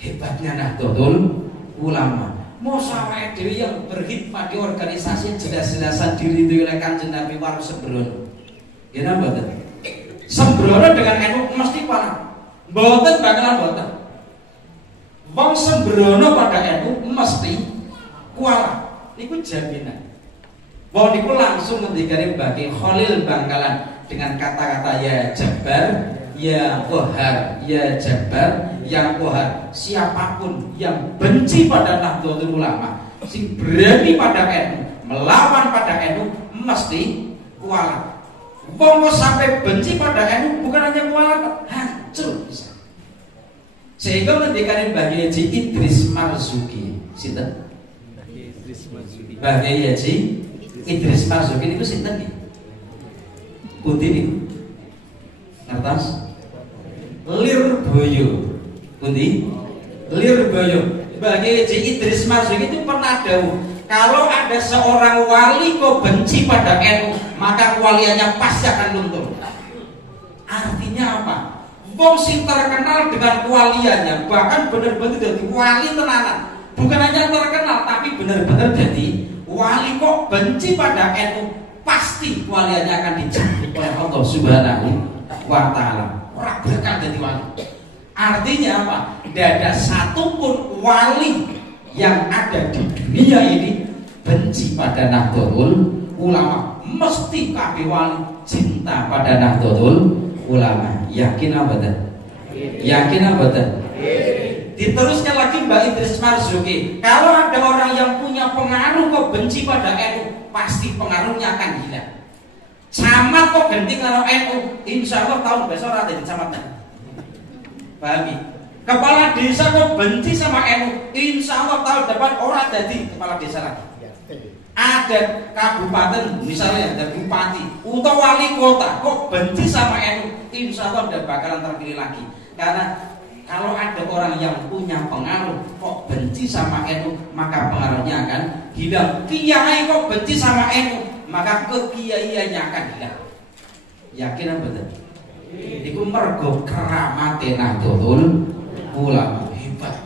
Hebatnya Nahdlatul Ulama. Mosok awake dhewe yang berkhidmat di organisasi jelas-jelasan diridhoi oleh Kanjeng Nabi waru sembrono. Ya napa mboten? Sembrono dengan NU mesti parah. Mboten bakalan mboten. Wong sembrono pada NU mesti kuala. Niku jaminan. Wong niku langsung ngendikane bagi Khalil Bangkalan dengan kata-kata ya Jabbar, ya Qahar, ya Jabbar, ya Qahar. Siapapun yang benci pada Nahdlatul Ulama, sing berani pada NU, melawan pada NU mesti kuala. Wong sampai benci pada NU bukan hanya kuala, hancur bisa. Sehingga ngendikane Mbah Haji Idris Marzuki, sinten? Mbah Haji Idris Marzuki niku sinten nggih? Pundi niku? Ngertos? Lirboyo. Pundi? Lirboyo. Mbah Haji Idris Marzuki itu pernah dawuh, kalau ada seorang wali kok benci pada NU, maka kewaliannya pasti akan luntur. Artinya apa? Wong sing terkenal dengan kewaliannya, bahkan benar-benar jadi wali tenanan. Bukan hanya terkenal, tapi benar-benar jadi wali kok benci pada NU, pasti kewaliannya akan dicabut oleh Allah Subhanahu wa Ta'ala. Ora bakal jadi wali. Artinya apa? Tidak ada satupun wali yang ada di dunia ini benci pada Nahdlatul Ulama. Mesti kabeh wali cinta pada Nahdlatul Ulama. Yakin apa betul? Yakin apa betul? Diterusnya lagi Mbak Idris Marzuki, kalau ada orang yang punya pengaruh kok benci pada NU, pasti pengaruhnya akan hilang. Camat kok genting karo NU, insya Allah tahun besok ada di camatnya. Pahami? Kepala desa kok benci sama NU, insya Allah tahun depan orang jadi kepala desa lagi. Ada kabupaten misalnya ada bupati atau wali kota kok benci sama NU, insya Allah udah bakalan terpilih lagi. Karena kalau ada orang yang punya pengaruh kok benci sama NU, maka pengaruhnya akan hilang. Kiai kok benci sama NU, maka kekiaiannya akan hilang. Yakin apa betul? Iku mergo keramate Nahdlatul Ulama hebat.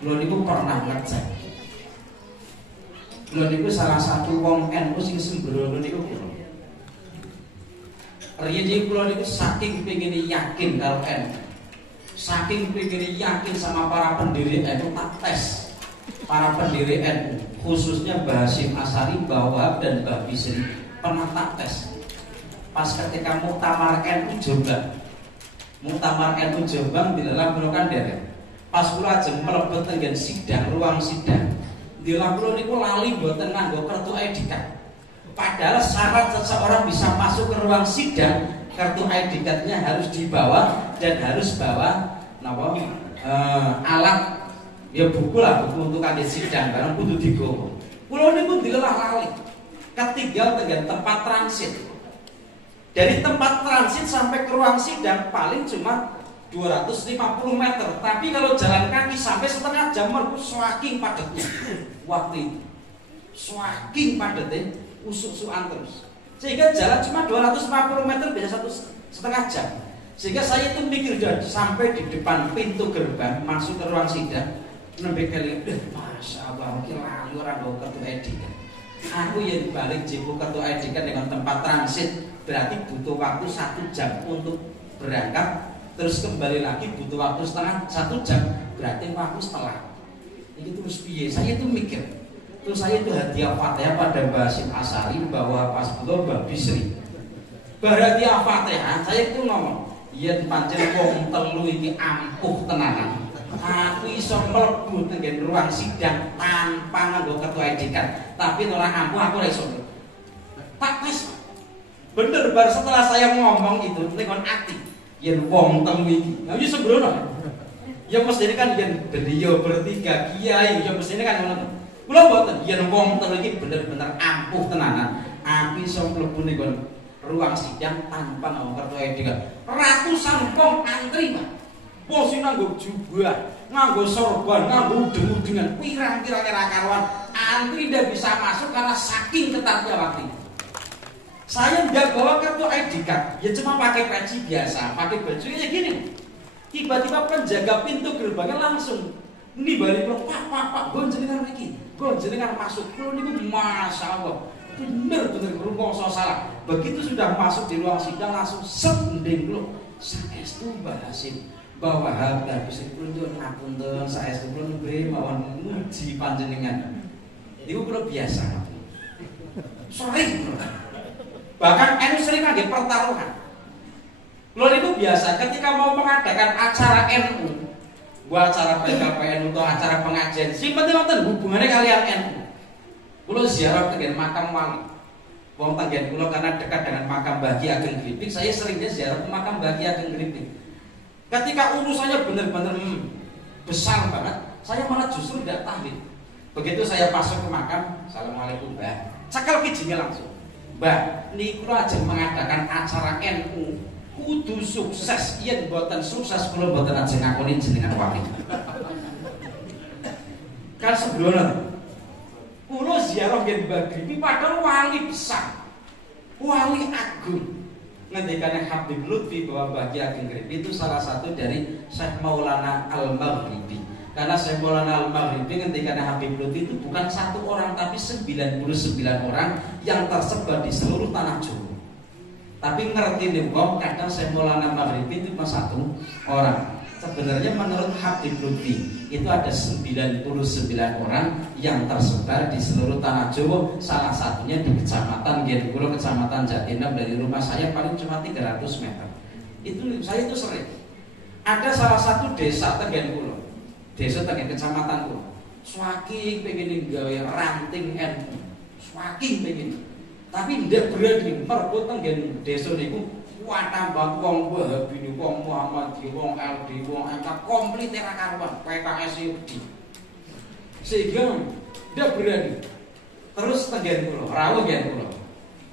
Lho niku pernah ngecek. Lho niku salah satu wong NU sing sembrono niku kula. Riyen kula niku saking pengin yakin karo NU. Saking pengin yakin sama para pendiri NU, tak tes para pendiri NU, khususnya Mbah Hasyim Asy'ari, Mbah Wahab dan Mbah Bisri, pernah tak tes. Pas ketika muktamar NU Jombang, muktamar NU Jombang dilalah kula kan derek. Pas kula ajeng mlebet tenggen sidang, ruang sidang, dilalah kula niku lali mboten nganggo kartu ID card. Padahal syarat seseorang bisa masuk ke ruang sidang, kartu ID card-nya harus dibawa dan harus bawa alat ya buku lah, buku untuk kanthi sidang barang kudu digowo. Kula niku dilelah lali. Ketinggal tenggen tempat transit. Dari tempat transit sampai ke ruang sidang paling cuma 250 meter. Tapi kalau jalan kaki sampai setengah jam mergo saking padatnya. Waktu itu saking padatnya usuk-usukan terus. Sehingga jalan cuma 250 meter bisa setengah jam. Sehingga saya itu mikir dan sampai di depan pintu gerbang masuk ke ruang sidang, nembe kali, masya Allah, kira orang bawa kartu ID kan. Aku yang balik jibu kartu ID kan dengan tempat transit, berarti butuh waktu 1 jam untuk berangkat terus kembali lagi butuh waktu setengah 1 jam, berarti waktu setelah. Ini terus piye? Saya itu mikir. Terus saya itu hadiah Fatihah pada Mbah Hasyim Asy'ari bahwa pas betul Mbah Bisri. Hadiah Fatihah, saya itu ngomong, yen pancen wong telu iki ampuh tenanan. Aku iso mlebu teng ruang sidang tanpa nganggo ketua edekan, tapi ora ampuh aku ora iso. Tak tes. Bener bar setelah saya ngomong itu ning ati, yen wong telu iki, ya sembrono. Ya mesti kan yen beliau bertiga kiai, ya mesti kan ngono. Kula mboten yen wong telu iki bener-bener ampuh tenanan. Aku iso mlebu ning ruang sidang tanpa nganggo ketua edekan. Ratusan wong antri, Pak. Wong sing nganggo jubah, nganggo sorban, nganggo udeng-udengan, pirang-pirang ra karuan, antri ndak bisa masuk karena saking ketatnya waktu. Saya nggak bawa kartu ID card, ya cuma pakai peci biasa, pakai baju ya gini. Tiba-tiba penjaga pintu gerbangnya langsung ini balik lo, pak, gue jenengan lagi, gue jenengan masuk, lo ini masya Allah, bener-bener rumongso salah. Begitu sudah masuk di ruang sidang langsung sending lo, saestu Mbah Hasyim. Bahwa habis itu pun ngapunten saestu pun nggih mawon muji panjenengan. Iku kula biasa. Sering. Bahkan NU sering ngangge pertaruhan. Kula itu biasa ketika mau mengadakan acara NU, acara PKPN atau acara pengajian, sing penting wonten hubungannya kalian NU. Kula ziarah teng makam wali. Wong tanggen kula karena dekat dengan makam Mbah Ki Ageng Gripik, saya seringnya ziarah ke makam Mbah Ki Ageng Gripik. Ketika urusannya benar-benar besar banget, saya malah justru tidak tahlil. Begitu saya masuk ke makam, assalamualaikum Mbah, cekal kijinya langsung, Mbah, ini kula aja mengadakan acara NU, kudu sukses, iya buatan sukses, kula buatan aja ngakunin jenengan wakil. Kan sebelumnya, kula ziarah gen Mbah Gripik, padahal wali besar, wali agung. Ngendikane Habib Lutfi bahwa Mbah Ki Ageng Gripik itu salah satu dari Syekh Maulana Al-Maghribi. Karena Syekh Maulana Al-Maghribi ngendikane Habib Lutfi itu bukan 1 orang tapi 99 orang yang tersebar di seluruh tanah Jawa. Tapi ngerti nih kok kadang Syekh Maulana Al-Maghribi itu cuma 1 orang. Sebenarnya menurut Habib Lutfi itu ada 99 orang yang tersebar di seluruh tanah Jawa. Salah satunya di kecamatan Genkulo, kecamatan Jatinam, dari rumah saya paling cuma 300 meter. Itu saya itu sering. Ada salah satu desa Genkulo, desa Tengen kecamatan Kulo. Swaking pengen gawe ranting NU, swaking pengen. Tapi ndak berani merebut Tengen desa niku. Wah tambah wong Wahabi, wong Muhammadiyah, wong LD, wong MK komplit era karuan, PKS itu. Sehingga dia berani. Terus Tengen kula, rawuh ngen kula.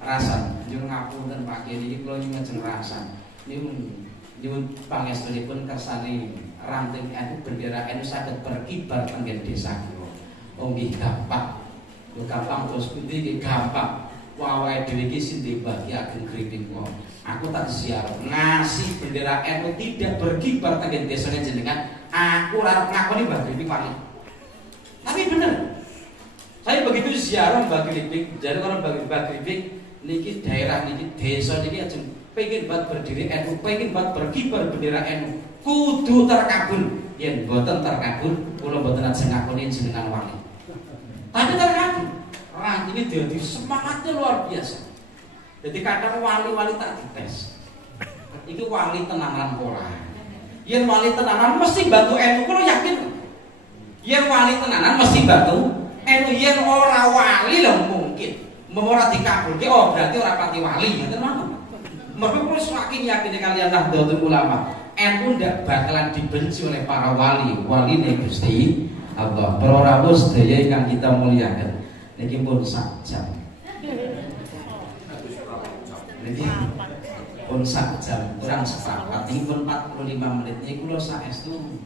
Rasan, njur ngapunten Pak Kiai iki kula nyuwun rasan. Nyuwun pangestunipun kersane ranting NU, bendera NU saged berkibar Tengen desa kula. Oh nggih gampang. Lho gampang bos pundi nggih gampang. Wawahe dhewe iki sing Mbah Ki Ageng Gripik kok. Aku tak ziarah ngasih bendera NU tidak berkibar tenggen desane jenengan. Aku ora ngakoni Mbah Gripik wali. Tapi bener. Saya begitu ziarah Mbah Gripik, jadi orang Mbah Gripik niki daerah niki desa niki ajeng pengen buat berdiri NU, pengen buat berkibar bendera NU. Kudu terkabul. Yen boten terkabul, kula boten ajeng ngakoni jenengan wali. Tapi terkabul. Orang ini jadi semangatnya luar biasa. Jadi kadang wali-wali tak dites. Itu wali tenanan ora. Yen wali tenanan mesti bantu NU, kalau yakin. Yen wali tenanan mesti bantu NU. Yen ora wali lah mungkin. Ora dikabulke, oh berarti ora pati wali. Ngoten mawon. Mergo kula saking yakin kalian Nahdlatul Ulama, NU ndak bakalan dibenci oleh para wali. Waline Gusti Allah. Para rawuh sedaya ingkang kita muliakan. Niki pun sak jam. Niki pun sak jam kurang sepakat. Niki pun 45 menit. Niki kula saestu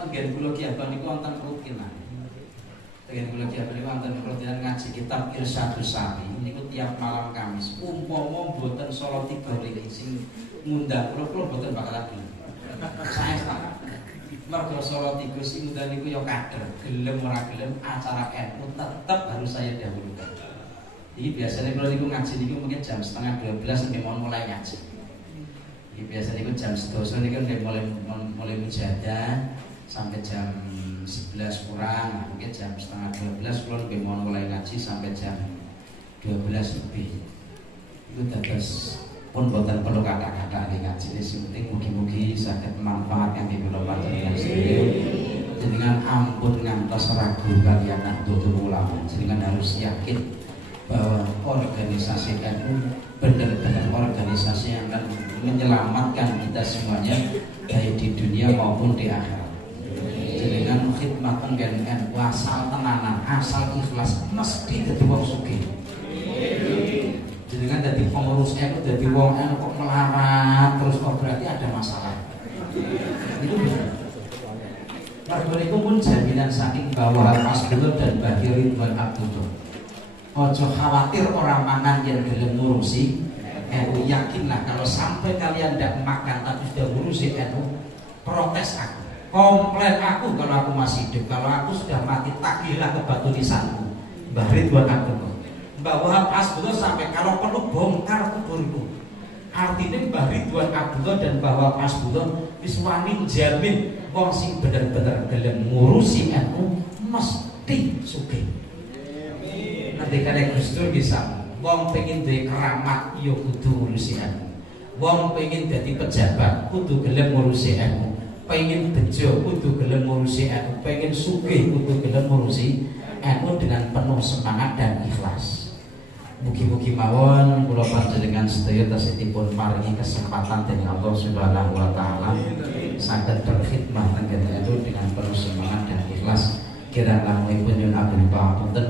tengen kula Ki Abang niku wonten rutinan. Tengen kula Ki Abang niku wonten rutinan ngaji kitab Irsyadus Sari. Niku tiap malam Kamis. Umpama mboten salat 3 rili sing ngundang kula mboten bakal lagi. Saestu. Mergo salat iku sing ngundang niku ya kader, gelem ora gelem acara NU tetep harus saya dahulukan. Jadi biasanya kalau niku ngaji niku mungkin jam 11:30 sampai mau mulai ngaji. Biasanya itu jam 12 ini kan mulai mujadah sampai jam 11 kurang, mungkin jam setengah 12 kalau lebih mau mulai ngaji sampai jam 12 lebih. Itu terus pun buatan perlu kata-kata di ngaji ini penting mugi-mugi sakit manfaat yang diperlukan dengan sedih. Dengan ampun ngantos ragu kalian Nahdlatul Ulama. Dengan harus yakin bahwa organisasi NU benar-benar organisasi yang akan menyelamatkan kita semuanya baik di dunia maupun di akhirat. Dengan khidmat dengan NU asal tenanan, asal ikhlas mesti jadi wong sugih. Dengan jadi pengurus NU, jadi wong NU kok melarat terus kok berarti ada masalah. Itu benar. Mereka pun jaminan saking bahwa Masbullah dan Bahir Ridwan Abdullah. Ojo khawatir orang mangan yang gelem ngurusi NU, yakinlah kalau sampai kalian tidak makan tapi sudah ngurusi NU, protes aku, komplain aku kalau aku masih hidup, kalau aku sudah mati tagihlah ke batu nisanku. Mbah Ridwan Abdullah, Mbah Wahab Masbullah sampai kalau perlu bongkar kuburku. Artinya Mbah Ridwan Abdullah dan Mbah Wahab Masbullah wani jamin wong sing bener-bener gelem ngurusi NU mesti sugih. Nanti kalian Gus Dur bisa, wong pengen duwe keramat yo kudu ngurusi NU. Wong pengen jadi pejabat kudu gelem ngurusi NU. Pengen bejo kudu gelem ngurusi NU. Pengen sugih kudu gelem ngurusi NU dengan penuh semangat dan ikhlas. Mugi-mugi mawon kula panjenengan sedaya tasihipun paringi kesempatan dening Allah Subhanahu wa taala saged berkhidmah tenggen NU dengan penuh semangat dan ikhlas. Kirang lamunipun nyuwun abdi pangapunten